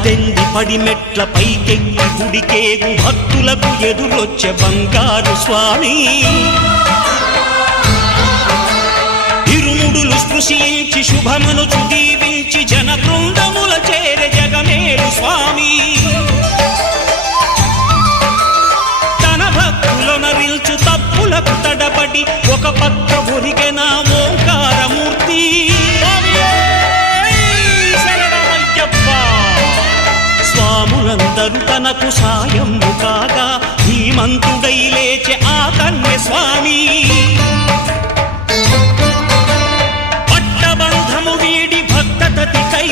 పద్దెంది పడిమెట్ల పైకెక్కి గుడికేగు భక్తులకు ఎదురొచ్చే బంగారు స్వామి ఇరుముడులు స్పృశించి శుభమనుచు దీవించి జన బృందముల చేరే జగమేలు స్వామి తన భక్తులనరిల్చు తప్పులకు తడబడి ఒక పక్క ఒరిగెన ఓంకారమూర్తి స్వాములందరూ తనకు సాయము కాగా ధీమంతుడై లేచే ఆ కన్య స్వామి పట్టబంధము వీడి భక్తతతికై